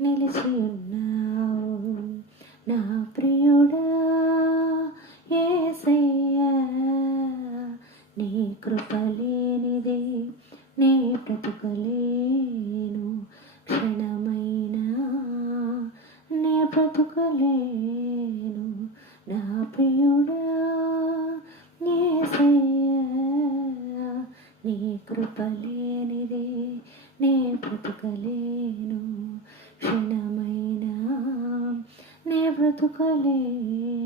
నిలిచి ఉన్నావు నా ప్రియుడా యేసయ్యా. నీ కృప లేనిదే నే బ్రతుకలేను, క్షణమైనా నే బ్రతుకలేను నా ప్రియుడా యేసయ్యా. నీ కృప లేనిదే నే బ్రతుకలేను, క్షణమైనా నే బ్రతుకలేను.